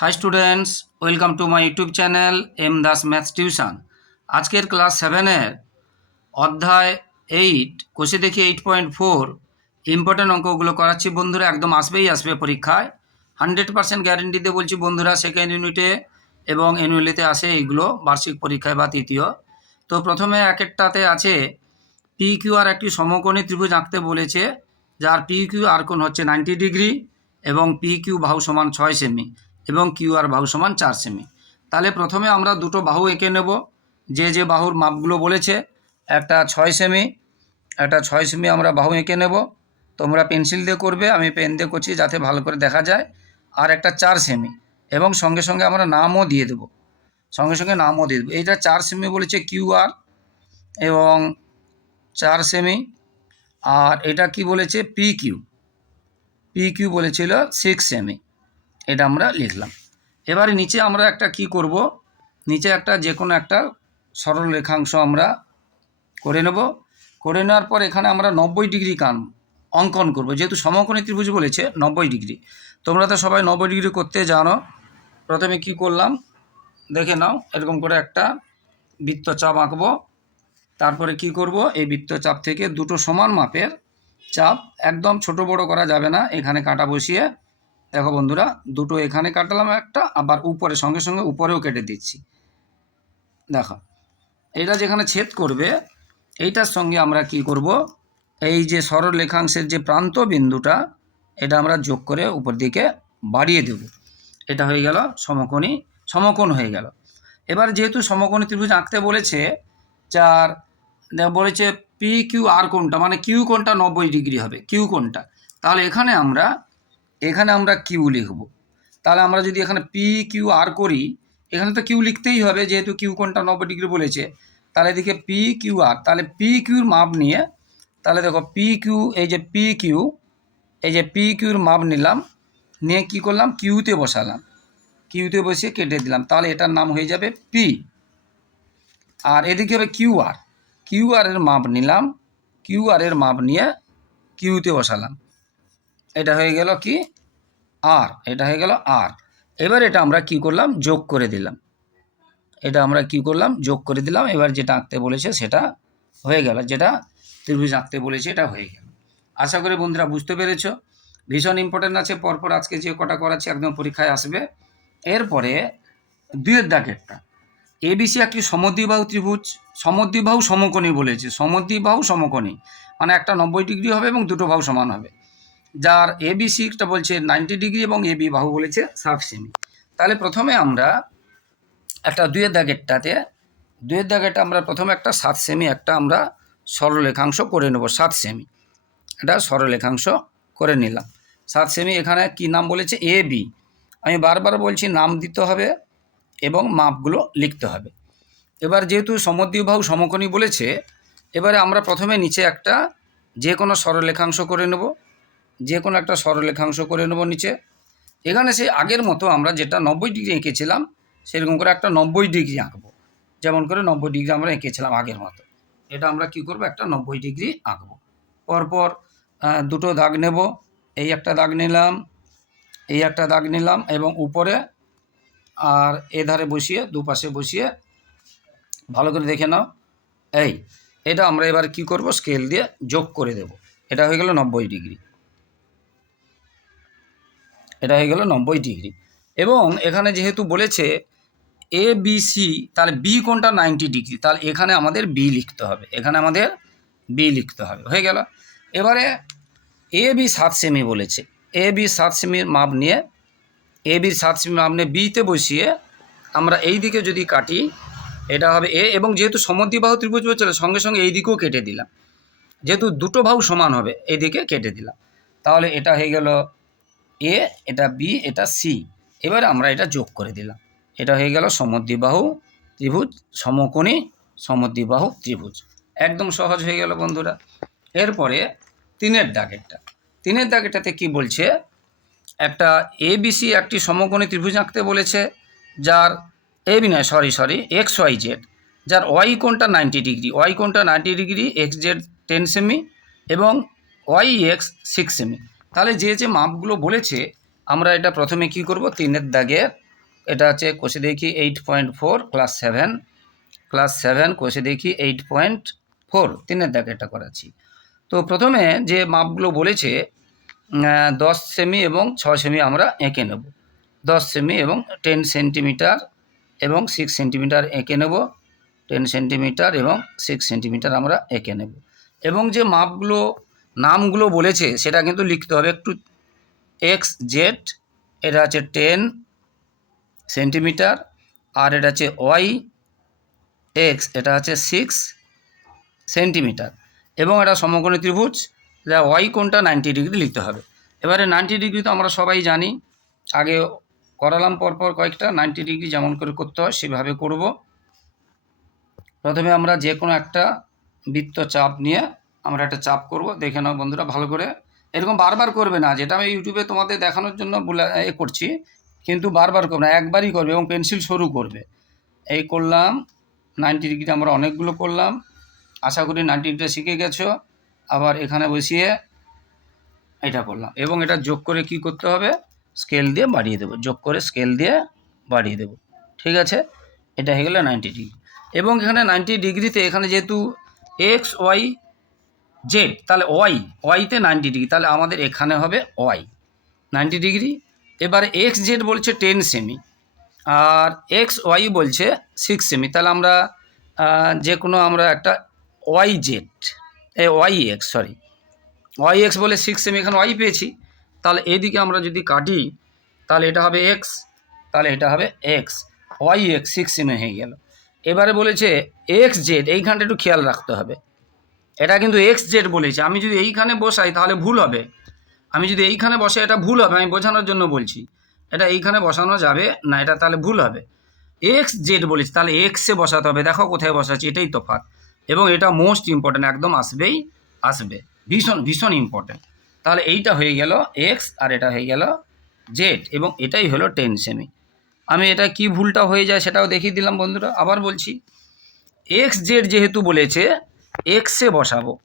Hi students welcome to my YouTube channel M Das maths tuition আজকের class সেভেনের অধ্যায় eight কোষে দেখি এইট পয়েন্ট ফোর ইম্পর্টেন্ট অঙ্কগুলো করাচ্ছি। বন্ধুরা, একদম আসবেই আসবে পরীক্ষায়। হান্ড্রেড পার্সেন্ট গ্যারেন্টি দিয়ে বলছি বন্ধুরা সেকেন্ড ইউনিটে এবং অ্যানুয়ালিতে আসে এইগুলো, বার্ষিক পরীক্ষায় বা তৃতীয়। তো প্রথমে এক একটাতে আছে পি কিউ আর একটি সমকোণী ত্রিভুজ আঁকতে বলেছে, যার পি কিউ আর কোণ হচ্ছে নাইনটি ডিগ্রি এবং পি কিউ বাহু সমান ছয় সেমি এবং কিউ আর বাহু সমান চার সেমি তাহলে প্রথমে আমরা দুটো বাহু এঁকে নেব। যে যে বাহুর মাপগুলো বলেছে, একটা ছয় সেমি একটা ছয় সেমি আমরা বাহু এঁকে নেব। তোমরা পেন্সিল দিয়ে করবে, আমি পেন দিয়ে করছি যাতে ভালো করে দেখা যায়। আর একটা চার সেমি এবং সঙ্গে সঙ্গে আমরা নামও দিয়ে দেব। সঙ্গে সঙ্গে নামও দিয়ে দেবো। এইটা চার সেমি বলেছে কিউ আর, এবং চার সেমি আর এটা কি বলেছে পি কিউ। পি কিউ বলেছিল সিক্স সেমি এটা আমরা লিখলাম। এবারে নিচে আমরা একটা কি করব? নিচে একটা যে কোনো একটা সরল রেখাংশ আমরা করে নেব। করে নেওয়ার পর এখানে আমরা নব্বই ডিগ্রি কান অঙ্কন করব। যেহেতু সমকোণী ত্রিভুজ বলেছে, নব্বই ডিগ্রি। তোমরা তো সবাই নব্বই ডিগ্রি করতে জানো। প্রথমে কি করলাম? দেখে নাও, এরকম করে একটা বৃত্তচাপ আঁকবো। তারপরে কি করব? এই বৃত্তচাপ থেকে দুটো সমান মাপের চাপ, একদম ছোট বড় করা যাবে না। এখানে কাটা বসিয়ে দেখো বন্ধুরা, দুটো এখানে কাটালাম একটা, আবার উপরে, সঙ্গে সঙ্গে উপরেও কেটে দিচ্ছি। দেখো এটা যেখানে ছেদ করবে, এইটার সঙ্গে আমরা কি করব? এই যে সরল রেখাংশের যে প্রান্ত বিন্দুটা, এটা আমরা যোগ করে উপর দিকে বাড়িয়ে দেব। এটা হয়ে গেল সমকোণী, সমকোণ হয়ে গেল। এবার যেহেতু সমকোণী ত্রিভুজ আঁকতে বলেছে, যার বলেছে পি কিউ আর কোনটা মানে কিউ কোনটা নব্বই ডিগ্রি হবে কিউ কোনটা তাহলে এখানে আমরা এখানে আমরা কিউ লিখব। তাহলে আমরা যদি এখানে পি কিউ আর করি, এখানে তো কিউ লিখতেই হবে, যেহেতু কিউ কোনটা নব্বই ডিগ্রি বলেছে। তাহলে এদিকে পি কিউ আর তাহলে পি কিউর মাপ নিয়ে, তাহলে দেখো পি কিউ এই যে পি কিউ এই যে পি কিউর মাপ নিলাম, নিয়ে কি করলাম? কিউতে বসালাম। কিউতে বসিয়ে কেটে দিলাম। তাহলে এটার নাম হয়ে যাবে পি আর এদিকে হবে কিউ আর কিউ আর এর মাপ নিলাম। কিউ আর এর মাপ নিয়ে কিউতে বসালাম। এটা হয়ে গেল কি? আর এটা হয়ে গেল আর এবার এটা আমরা কি করলাম? যোগ করে দিলাম। এটা আমরা কি করলাম? যোগ করে দিলাম। এবার যেটা আঁকতে বলেছে সেটা হয়ে গেল। যেটা ত্রিভুজ আঁকতে বলেছে এটা হয়ে গেল। আশা করি বন্ধুরা বুঝতে পেরেছ। ভীষণ ইম্পর্টেন্ট আছে। পরপর আজকে যে কটা করাচ্ছি একদম পরীক্ষায় আসবে। এরপরে দুয়ের দাগেরটা এবিসি একটি সমদ্বিবাহু ত্রিভুজ? সমদ্বিবাহু সমকোণী বলেছে। সমদ্বিবাহু সমকোণী। মানে একটা নব্বই ডিগ্রি হবে এবং দুটো বাহু সমান হবে। যার এ বি সিটা বলছে নাইনটি ডিগ্রি এবং এবি বাহু বলেছে ষাট সেমি তাহলে প্রথমে আমরা একটা দুয়ের দাগেরটাতে দুয়ের দাগেরটা আমরা প্রথমে একটা সাত সেমি একটা আমরা সরলরেখাংশ করে নেব, সাত সেমি এটা সরলরেখাংশ করে নিলাম। সাত সেমি এখানে কি নাম বলেছে? এ বি আমি বারবার বলছি নাম দিতে হবে এবং মাপগুলো লিখতে হবে। এবার যেহেতু সমদ্বিবাহু সমকোণী বলেছে, এবারে আমরা প্রথমে নিচে একটা যে কোনো সরলরেখাংশ করে নেব। যে কোনো একটা সরলরেখাংশ করে নেব নিচে। এখানে সেই আগের মতো আমরা যেটা নব্বই ডিগ্রি এঁকেছিলাম, সেরকম করে একটা নব্বই ডিগ্রি আঁকবো। যেমন করে নব্বই ডিগ্রি আমরা এঁকেছিলাম আগের মতো। এটা আমরা কি করব? একটা নব্বই ডিগ্রি আঁকবো। পরপর দুটো দাগ নেব। এই একটা দাগ নিলাম, এই একটা দাগ নিলাম এবং উপরে আর এধারে বসিয়ে, দুপাশে বসিয়ে ভালো করে দেখে নাও। এই, এটা আমরা এবার কি করব? স্কেল দিয়ে যোগ করে দেব। এটা হয়ে গেল নব্বই ডিগ্রি। এটা হয়ে গেল নব্বই ডিগ্রি। এবং এখানে যেহেতু বলেছে এ বি সি তাহলে বি কোনটা? Ninety degree. তাহলে এখানে আমাদের বি লিখতে হবে। এখানে আমাদের বি লিখতে হবে। হয়ে গেল। এবারে এ বি সাত সেমি বলেছে। এ বি সাত সেমির মাপ নিয়ে এ বির সাত সেমি মাপ নিয়ে বিতে বসিয়ে আমরা এই দিকে যদি কাটি, এটা হবে এ এবং যেহেতু সমদ্বিবাহু ত্রিভুজ বলছিল, সঙ্গে সঙ্গে এই দিকেও কেটে দিলাম। যেহেতু দুটো বাহু সমান হবে, এদিকে কেটে দিলাম। তাহলে এটা হয়ে গেল এ, এটা বি, এটা সি। এবারে আমরা এটা যোগ করে দিলাম। এটা হয়ে গেল সমদ্বিবাহু ত্রিভুজ, সমকোণী সমদ্বিবাহু ত্রিভুজ। একদম সহজ হয়ে গেল বন্ধুরা। এরপরে তিনের দাগেরটা। তিনের দাগেরটাতে কি বলছে? একটা এবিসি একটি সমকোণী ত্রিভুজ আঁকতে বলেছে, যার, এ বি নয়, sorry sorry, X, Y, Z, যার ওয়াই কোণটা নাইনটি ডিগ্রি, ওয়াই কোণটা ninety degree, X, Z, ten semi, এবং ওয়াই এক্স, সিক্স সেমি। তাহলে যে যে মাপগুলো বলেছে, আমরা এটা প্রথমে কি করব? তিনের দাগে, এটা হচ্ছে কোষে দেখি eight point four class seven class seven কোষে দেখি এইট পয়েন্ট ফোর তিনের দাগে এটা করাচ্ছি। তো প্রথমে যে মাপগুলো বলেছে দশ সেমি এবং ছ সেমি আমরা এঁকে নেব। দশ সেমি এবং টেন সেন্টিমিটার এবং সিক্স সেন্টিমিটার এঁকে নেব। টেন সেন্টিমিটার এবং সিক্স সেন্টিমিটার আমরা এঁকে নেব। এবং যে মাপগুলো নামগুলো বলেছে, সেটা কিন্তু লিখতে হবে একটু এক্স জেড এটা হচ্ছে টেন সেন্টিমিটার আর এটা হচ্ছে ওয়াই এক্স এটা হচ্ছে সিক্স সেন্টিমিটার এবং এটা সমকোণী ত্রিভুজ এটা ওয়াই কোণটা নাইনটি ডিগ্রি লিখতে হবে। এবারে নাইনটি ডিগ্রি তো আমরা সবাই জানি, আগে করালাম পরপর কয়েকটা নাইনটি ডিগ্রি যেমন করে করতে হয়, সেভাবে করব। প্রথমে আমরা যে কোনো একটা বৃত্ত চাপ নিয়ে আমরা একটা চাপ করব, দেখে নাও বন্ধুরা, ভালো করে। এরকম বারবার করবে না, যেটা আমি ইউটিউবে তোমাদের দেখানোর জন্য বলে, এ করছি, কিন্তু বারবার করবে না, একবারই করবে এবং পেন্সিল সরু করবে। এই করলাম নাইনটি ডিগ্রি আমরা অনেকগুলো করলাম, আশা করি নাইনটি ডিগ্রিটা শিখে গেছো। আবার এখানে বসিয়ে এটা করলাম, এবং এটা যোগ করে কি করতে হবে? স্কেল দিয়ে বাড়িয়ে দেবো, যোগ করে স্কেল দিয়ে বাড়িয়ে দেবো, ঠিক আছে? এটা হয়ে গেলো নাইনটি ডিগ্রি এবং এখানে নাইনটি ডিগ্রিতে এখানে যেহেতু এক্স ওয়াই জেড তাহলে ওয়াই ওয়াইতে নাইনটি ডিগ্রি তাহলে আমাদের এখানে হবে ওয়াই নাইনটি ডিগ্রি এবারে এক্স জেড বলছে টেন সেমি আর এক্স ওয়াই বলছে সিক্স সেমি তাহলে আমরা যে কোনো আমরা একটা ওয়াই জেড এ Y X sorry Y X বলে সিক্স সেমি এখানে ওয়াই পেয়েছি। তাহলে এদিকে আমরা যদি কাটি, তাহলে এটা হবে এক্স তাহলে এটা হবে এক্স ওয়াই এক্স সিক্স সেমি হয়ে গেল। এবারে বলেছে এক্স জেড এইখানটা একটু খেয়াল রাখতে হবে। এটা কিন্তু এক্স জেড বলেছে। আমি যদি এইখানে বসাই তাহলে ভুল হবে। আমি যদি এইখানে বসে এটা ভুল হবে, আমি বোঝানোর জন্য বলছি। এটা এইখানে বসানো যাবে না, এটা তাহলে ভুল হবে। এক্স জেড বলেছি, তাহলে এক্সে বসাতে হবে। দেখো কোথায় বসাচ্ছি, এটাই তফাৎ। এবং এটা মোস্ট ইম্পর্ট্যান্ট একদম আসবেই, আসবে। ভীষণ ভীষণ ইম্পর্ট্যান্ট তাহলে এইটা হয়ে গেল এক্স আর এটা হয়ে গেল জেড এবং এটাই হলো টেন সেমি আমি এটা কি ভুলটা হয়ে যায় সেটাও দেখিয়ে দিলাম বন্ধুরা। আবার বলছি এক্স জেড যেহেতু বলেছে এক্সে বসাবো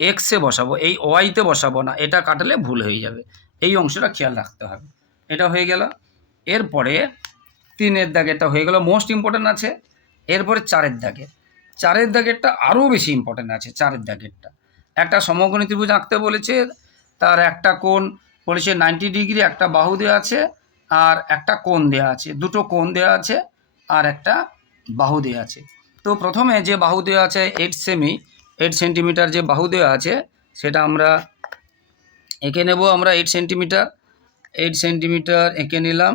এক্সে বসাবো, এই ওয়াইতে বসাবো না, এটা কাটালে ভুল হয়ে যাবে। এই অংশটা খেয়াল রাখতে হবে। এটা হয়ে গেল। এরপরে তিনের দাগেরটা হয়ে গেল মোস্ট ইম্পর্ট্যান্ট আছে। এরপরে চারের দাগে চারের দাগেরটা আরও বেশি ইম্পর্ট্যান্ট আছে, চারের দাগেরটা। একটা সমকোণী ত্রিভুজ আঁকতে বলেছে, তার একটা কোণ বলেছে নাইনটি ডিগ্রি একটা বাহু দেওয়া আছে, আর একটা কোণ দেওয়া আছে, দুটো কোণ দেওয়া আছে, আর একটা বাহু দেওয়া আছে। তো প্রথমে যে বাহু দেওয়া আছে এইট সেমি এইট সেন্টিমিটার যে বাহু দেওয়া আছে, সেটা আমরা এঁকে নেব, আমরা এইট সেন্টিমিটার এইট সেন্টিমিটার এঁকে নিলাম,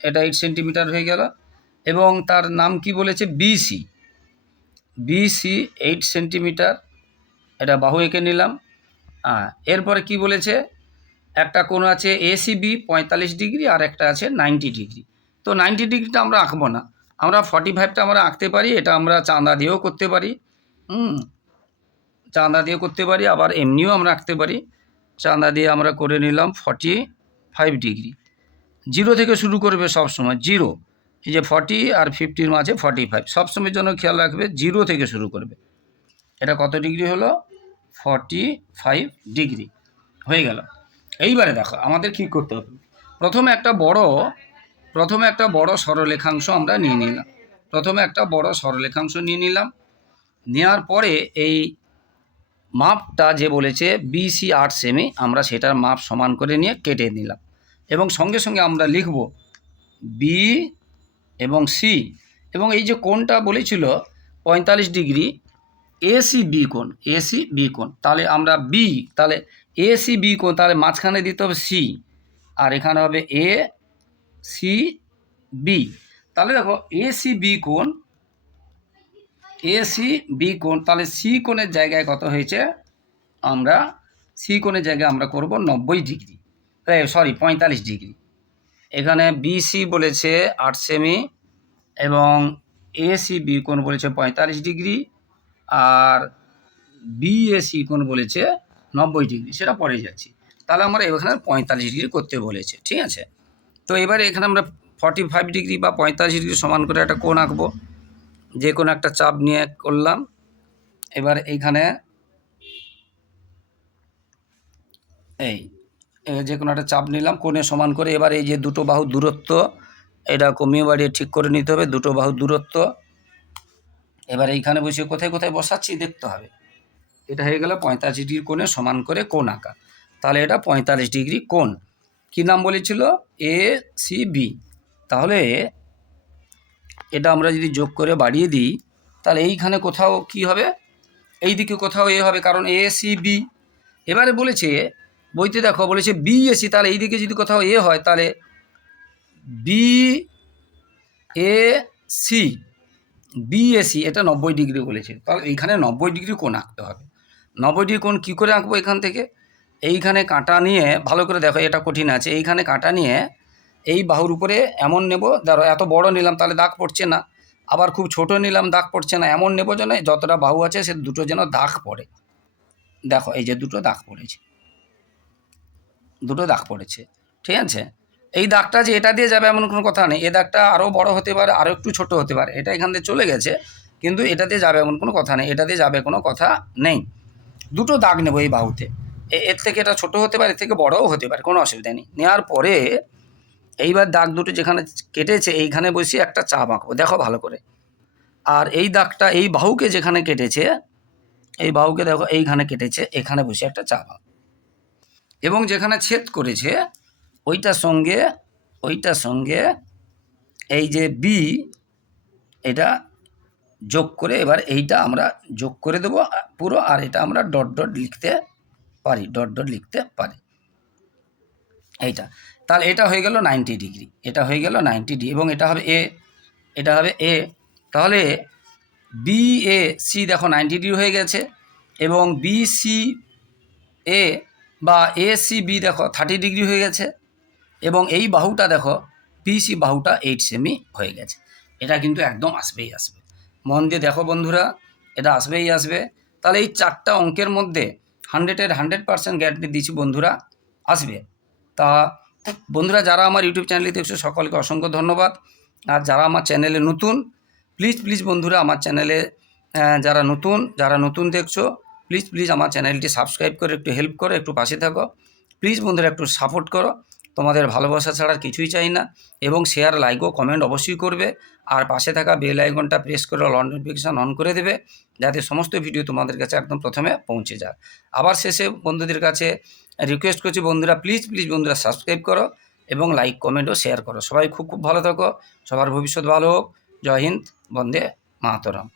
এটা এইট সেন্টিমিটার হয়ে গেল। এবং তার নাম কি বলেছে? বিসি বিসি এইট সেন্টিমিটার এটা বাহু এঁকে নিলাম। হ্যাঁ এরপরে কি বলেছে? একটা কোণ আছে এসিবি পঁয়তাল্লিশ ডিগ্রি আর একটা আছে নাইনটি ডিগ্রি। তো নাইনটি ডিগ্রিটা আমরা আঁকবো না। আমরা ফর্টি ফাইভটা আমরা আঁকতে পারি, এটা আমরা চাঁদা দিয়েও করতে পারি। হুম, চাঁদা দিয়ে করতে পারি, আবার এমনিও আমরা আঁকতে পারি। চাঁদা দিয়ে আমরা করে নিলাম ফর্টি ফাইভ ডিগ্রি জিরো থেকে শুরু করবে সব সময় জিরো এই যে ফর্টি আর ফিফটির মাঝে ফর্টি ফাইভ সবসময়ের জন্য খেয়াল রাখবে জিরো থেকে শুরু করবে। এটা কত ডিগ্রি হলো? ফর্টি ফাইভ ডিগ্রি হয়ে গেল। এইবারে দেখো, আমাদের কী করতে হবে? প্রথমে একটা বড় প্রথমে একটা বড় সরলেখাংশ আমরা নিয়ে নিলাম। প্রথমে একটা বড় সরলেখাংশ নিয়ে নিলাম। নেওয়ার পরে এই মাপটা যে বলেছে বিসি আট সেমি আমরা সেটার মাপ সমান করে নিয়ে কেটে নিলাম। এবং সঙ্গে সঙ্গে আমরা লিখব বি এবং সি এবং এই যে কোণটা বলেছিল পঁয়তাল্লিশ ডিগ্রি এসি বি কোণ এসি বি কোণ। তাহলে আমরা বি তাহলে এসি বি কোণ, তাহলে মাঝখানে দিতে হবে সি আর এখানে হবে এ সি বি। তাহলে দেখো, এ সি বি কোণ সি বি কোণ, তাহলে সি কোণের জায়গায় কত হয়েছে? আমরা সি কোণের জায়গায় আমরা করব নব্বই ডিগ্রি। সরি পঁয়তাল্লিশ ডিগ্রি। এখানে বিসি বলেছে আট সেমি এবং এসি বি কোণ বলেছে পঁয়তাল্লিশ ডিগ্রি আর বিএসি কোণ বলেছে নব্বই ডিগ্রি। সেটা পরে যাচ্ছি। তাহলে আমরা এখানে পঁয়তাল্লিশ ডিগ্রি করতে বলেছে, ঠিক আছে? তো এবারে এখানে আমরা ফর্টি ফাইভ ডিগ্রি বা পঁয়তাল্লিশ ডিগ্রি সমান করে একটা কোণ আঁকবো। যে কোনো একটা চাপ নিয়ে করলাম। এবার এইখানে এই যে কোনো একটা চাপ নিলাম, কোণে সমান করে এবার এই যে দুটো বাহু দূরত্ব, এটা কমিয়ে বাড়িয়ে ঠিক করে নিতে হবে, দুটো বাহু দূরত্ব। এবার এইখানে বসে কোথায় কোথায় বসাচ্ছি দেখতে হবে। এটা হয়ে গেল পঁয়তাল্লিশ ডিগ্রি কোণে সমান করে কোণ আঁকা। তাহলে এটা পঁয়তাল্লিশ ডিগ্রি কোণ। কী নাম বলেছিল? এ সি বি তাহলে এটা আমরা যদি যোগ করে বাড়িয়ে দিই, তাহলে এইখানে কোথাও কি হবে? এই দিকে কোথাও এ হবে, কারণ এ সি বি এবারে বলেছে, বইতে দেখো, বলেছে বি এসি তাহলে এই দিকে যদি কোথাও এ হয়, তাহলে B A C B BAC এটা নব্বই ডিগ্রি বলেছে। তাহলে এইখানে নব্বই ডিগ্রি কোণ আঁকতে হবে। নব্বই ডিগ্রি কোণ কী করে আঁকবো এখান থেকে? এইখানে কাঁটা নিয়ে ভালো করে দেখো, এটা কঠিন আছে। এইখানে কাঁটা নিয়ে এই বাহুর উপরে এমন নেব, ধরো এত বড় নিলাম তাহলে দাগ পড়ছে না। আবার খুব ছোট নিলাম দাগ পড়ছে না, এমন নেব যেন যতটা বাহু আছে সে দুটো যেন দাগ পড়ে। দেখো, এই যে দুটো দাগ পড়েছে। দুটো দাগ পড়েছে, ঠিক আছে? এই দাগটা যে এটা দিয়ে যাবে এমন কোনো কথা নেই। এই দাগটা আরও বড় হতে পারে আরও একটু ছোট হতে পারে। এটা এখান থেকে চলে গেছে, কিন্তু এটা দিয়ে যাবে এমন কোনো কথা নেই। এটা দিয়ে যাবে কোনো কথা নেই। দুটো দাগ নেব এই বাহুতে। এর থেকে এটা ছোট হতে পারে, এর থেকে বড়ও হতে পারে, কোনো অসুবিধা নেই। নেওয়ার পরে এইবার দাগ দুটো যেখানে কেটেছে, এইখানে বসিয়ে একটা চাপ আঁকবো দেখো ভালো করে। আর এই দাগটা, এই বাহুকে যেখানে কেটেছে, এই বাহুকে দেখো এইখানে কেটেছে, এখানে বসে একটা চাপ আঁকবো এবং যেখানে ছেদ করেছে, ওইটার সঙ্গে ওইটার সঙ্গে এই যে বি এটা যোগ করে এবার এইটা আমরা যোগ করে দেবো, পুরো আর এটা আমরা ডট ডট লিখতে পারি, ডট ডট লিখতে পারি। এইটা। তাহলে এটা হয়ে গেল নাইনটি ডিগ্রি এটা হয়ে গেল নাইনটি ডিগ্রি এবং এটা হবে এ এটা হবে এ তাহলে বি এ সি দেখো নাইনটি ডিগ্রি হয়ে গেছে এবং বি সি এ বা এ সি বি দেখো থার্টি ডিগ্রি হয়ে গেছে এবং এই বাহুটা দেখো পিসি বাহুটা এইট সেমি হয়ে গেছে। এটা কিন্তু একদম আসবেই আসবে। মন দিয়ে দেখো বন্ধুরা, এটা আসবেই আসবে। তাহলে এই চারটা অঙ্কের মধ্যে হান্ড্রেডের হান্ড্রেড পার্সেন্ট গ্যারান্টি দিচ্ছি বন্ধুরা, আসবে। তা বন্ধুরা, যারা আমার ইউটিউব চ্যানেলে দেখছ সকলকে অসংখ্য ধন্যবাদ। আর যারা আমার চ্যানেলে নতুন প্লিজ প্লিজ বন্ধুরা, আমার চ্যানেলে যারা নতুন যারা নতুন দেখছ প্লিজ প্লিজ আমার চ্যানেলটি সাবস্ক্রাইব করে, একটু হেল্প করো, একটু পাশে থাকো। প্লিজ বন্ধুরা, একটু সাপোর্ট করো। তোমাদের ভালোবাসা ছাড়া কিছুই চাই না। এবং শেয়ার লাইক ও কমেন্ট অবশ্যই করবে। আর পাশে থাকা বেল আইকনটা প্রেস করে অল নোটিফিকেশান অন করে দেবে। যাতে সমস্ত ভিডিও তোমাদের কাছে একদম প্রথমে পৌঁছে যায়। আবার শেষে বন্ধুদের কাছে রিকোয়েস্ট করছি, বন্ধুরা প্লিজ প্লিজ বন্ধুরা সাবস্ক্রাইব করো এবং লাইক কমেন্ট ও শেয়ার করো। সবাই খুব খুব ভালো থাকো। সবার ভবিষ্যৎ ভালো হোক। জয় হিন্দ, বন্দে মাতরম।